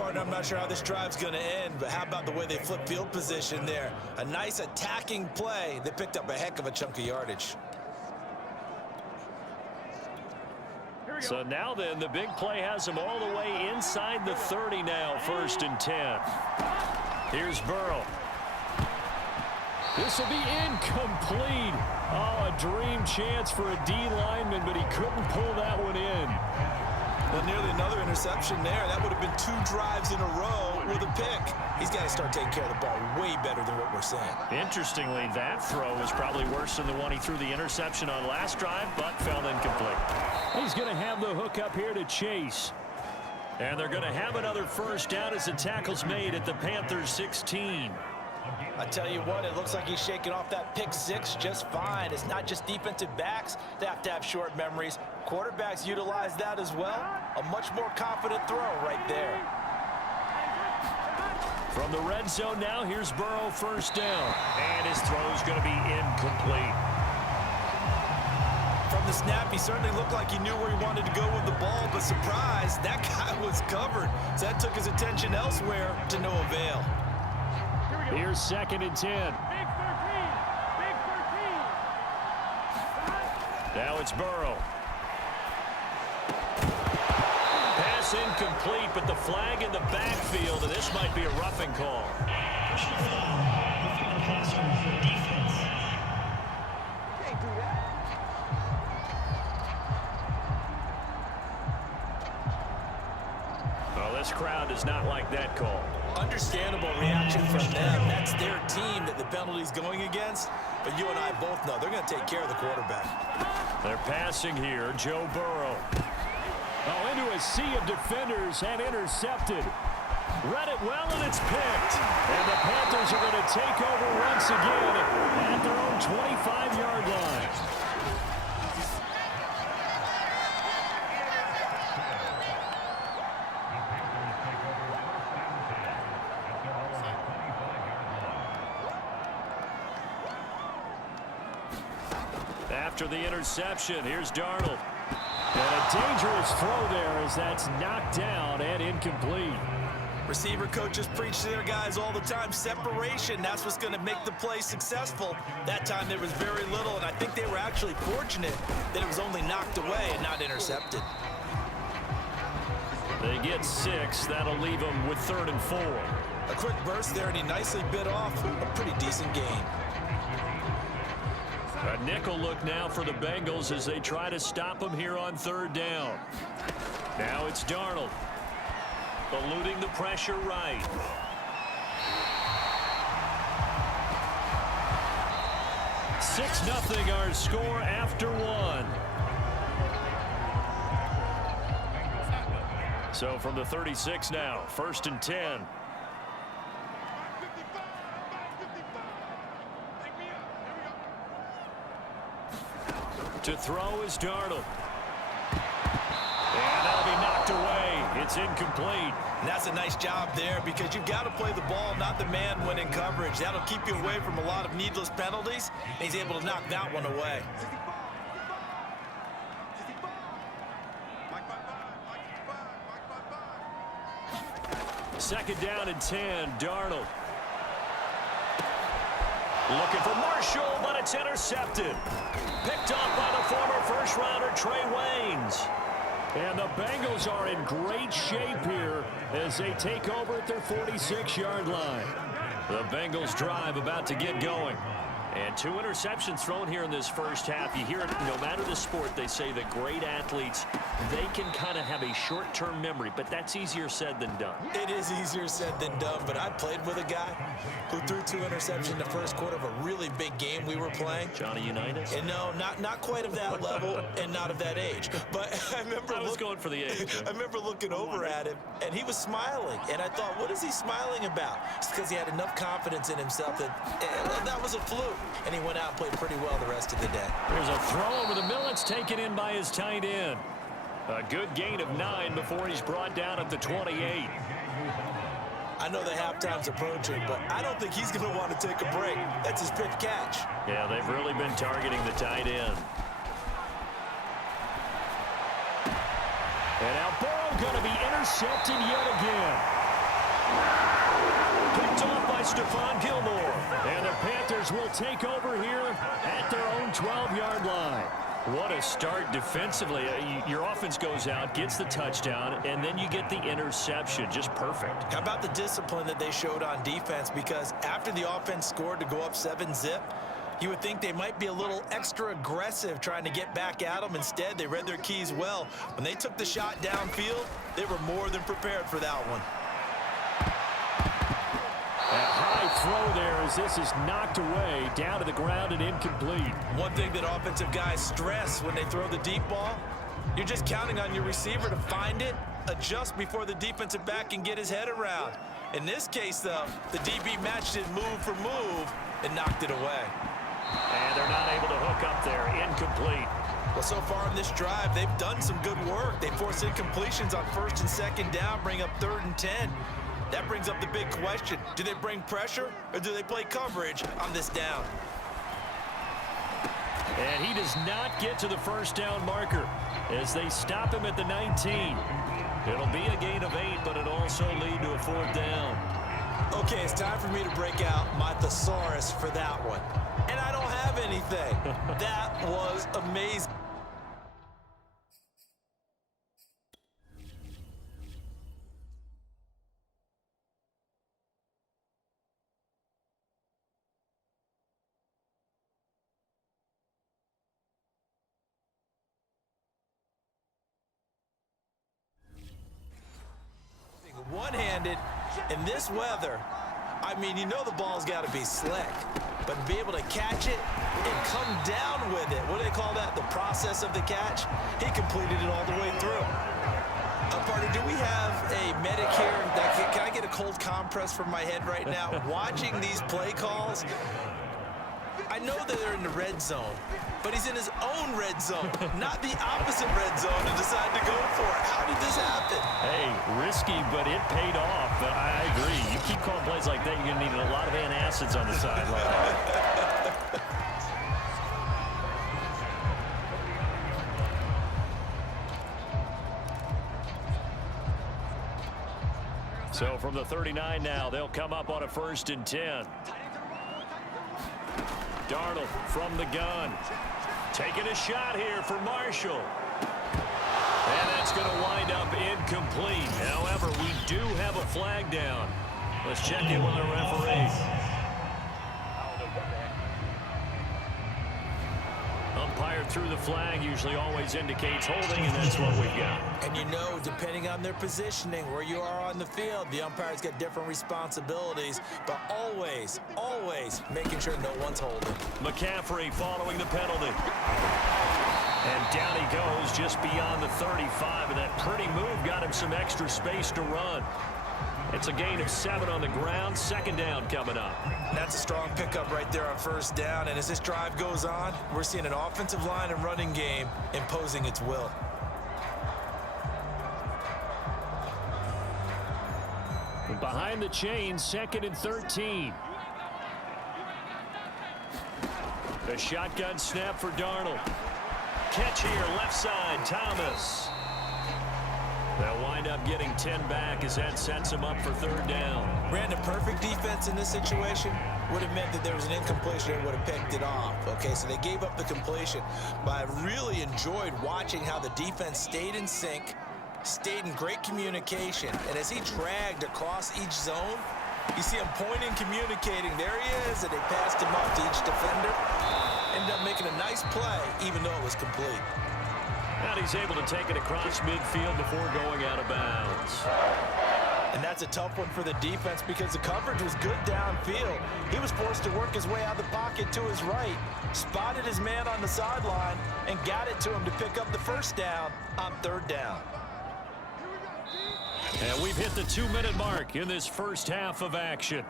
partner, I'm not sure how this drive's going to end, but how about the way they flip field position there? A nice attacking play. They picked up a heck of a chunk of yardage. So now then, the big play has them all the way inside the 30 now, 1st and 10. Here's Burrow. This will be incomplete. Oh, a dream chance for a D lineman, but he couldn't pull that one in. Well, nearly another interception there. That would have been 2 drives in a row with a pick. He's got to start taking care of the ball way better than what we're saying. Interestingly, that throw was probably worse than the one he threw the interception on last drive, but fell incomplete. He's going to have the hook up here to Chase. And they're going to have another first down as the tackle's made at the Panthers' 16. I tell you what, it looks like he's shaking off that pick 6 just fine. It's not just defensive backs that have to have short memories. Quarterbacks utilize that as well. A much more confident throw right there. From the red zone now, here's Burrow, first down. And his throw's going to be incomplete. From the snap, he certainly looked like he knew where he wanted to go with the ball, but surprise, that guy was covered. So that took his attention elsewhere to no avail. Here's 2nd and 10. Big 13. Big 13. Now it's Burrow. Pass incomplete, but the flag in the backfield, and this might be a roughing call. Well, this crowd does not like that call. Understandable reaction from them. That's their team that the penalty's going against. But you and I both know they're going to take care of the quarterback. They're passing here, Joe Burrow. Oh, into a sea of defenders and intercepted. Read it well, and it's picked. And the Panthers are going to take over once again at their own 25-yard line. After the interception, here's Darnold. And a dangerous throw there as that's knocked down and incomplete. Receiver coaches preach to their guys all the time. Separation, that's what's going to make the play successful. That time there was very little, and I think they were actually fortunate that it was only knocked away and not intercepted. They get 6. That'll leave them with 3rd and 4. A quick burst there, and he nicely bit off a pretty decent gain. A nickel look now for the Bengals as they try to stop him here on 3rd down. Now it's Darnold. Eluding the pressure right. Six 0 our score after 1. So from the 36 now, 1st and 10. To throw is Darnold. And that'll be knocked away. It's incomplete. And that's a nice job there because you've got to play the ball, not the man when in coverage. That'll keep you away from a lot of needless penalties. And he's able to knock that one away. Second down and 10, Darnold. Looking for Marshall, but it's intercepted. Picked off by the former first-rounder Trey Waynes. And the Bengals are in great shape here as they take over at their 46-yard line. The Bengals drive about to get going. And 2 interceptions thrown here in this first half. You hear it, no matter the sport, they say that great athletes, they can kind of have a short-term memory, but that's easier said than done. It is easier said than done, but I played with a guy who threw 2 interceptions in the first quarter of a really big game we were playing. Johnny Unitas? And no, not quite of that level and not of that age. But I remember I was going for the age. I remember looking over at him, and he was smiling. And I thought, what is he smiling about? It's because he had enough confidence in himself that was a fluke. And he went out and played pretty well the rest of the day. There's a throw over the middle. It's taken in by his tight end. A good gain of 9 before he's brought down at the 28. I know the halftime's approaching, but I don't think he's going to want to take a break. That's his fifth catch. Yeah, they've really been targeting the tight end. And now Burrow going to be intercepted yet again. Stephon Gilmore. And the Panthers will take over here at their own 12-yard line. What a start defensively. Your offense goes out, gets the touchdown, and then you get the interception. Just perfect. How about the discipline that they showed on defense? Because after the offense scored to go up 7-zip, you would think they might be a little extra aggressive trying to get back at them. Instead, they read their keys well. When they took the shot downfield, they were more than prepared for that one. A high throw there as this is knocked away, down to the ground and incomplete. One thing that offensive guys stress when they throw the deep ball, you're just counting on your receiver to find it, adjust before the defensive back can get his head around. In this case, though, the DB matched it move for move and knocked it away. And they're not able to hook up there. Incomplete. Well, so far in this drive, they've done some good work. They force incompletions on 1st and 2nd down, bring up 3rd and 10. That brings up the big question. Do they bring pressure or do they play coverage on this down? And he does not get to the first down marker as they stop him at the 19. It'll be a gain of 8, but it'll also lead to a 4th down. Okay, it's time for me to break out my thesaurus for that one. And I don't have anything. That was amazing. One-handed in this weather, I mean, you know the ball's got to be slick, but to be able to catch it and come down with it, what do they call that? The process of the catch? He completed it all the way through. Partner, do we have a medic here? Can I get a cold compress from my head right now? Watching these play calls, I know that they're in the red zone, but he's in his own red zone, not the opposite red zone, and decided to go for it. How did this happen? Hey, risky, but it paid off. I agree. You keep calling plays like that, you're going to need a lot of antacids on the sideline. So from the 39 now, they'll come up on a 1st and 10. Darnold from the gun. Taking a shot here for Marshall. And that's going to wind up incomplete. However, we do have a flag down. Let's check in with the referee. Umpire through the flag usually always indicates holding, and that's what we've got. And you know, depending on their positioning, where you are on the field, the umpire's got different responsibilities, but always, always making sure no one's holding. McCaffrey following the penalty. And down he goes just beyond the 35, and that pretty move got him some extra space to run. It's a gain of 7 on the ground. 2nd down coming up. That's a strong pickup right there on 1st down. And as this drive goes on, we're seeing an offensive line and running game imposing its will. Behind the chains, 2nd and 13. The shotgun snap for Darnold. Catch here, left side, Thomas. They'll wind up getting 10 back as that sets him up for 3rd down. Brandon, perfect defense in this situation would have meant that there was an incompletion and would have picked it off. Okay, so they gave up the completion, but I really enjoyed watching how the defense stayed in sync, stayed in great communication, and as he dragged across each zone, you see him pointing, communicating. There he is, and they passed him up to each defender. Ended up making a nice play, even though it was complete. And he's able to take it across midfield before going out of bounds. And that's a tough one for the defense because the coverage was good downfield. He was forced to work his way out of the pocket to his right, spotted his man on the sideline, and got it to him to pick up the 1st down on 3rd down. And we've hit the 2-minute mark in this first half of action.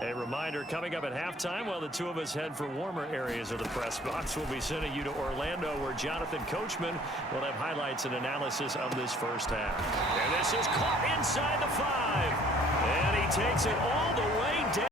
A reminder, coming up at halftime, while the two of us head for warmer areas of the press box, we'll be sending you to Orlando, where Jonathan Coachman will have highlights and analysis of this first half. And this is caught inside the 5. And he takes it all the way down.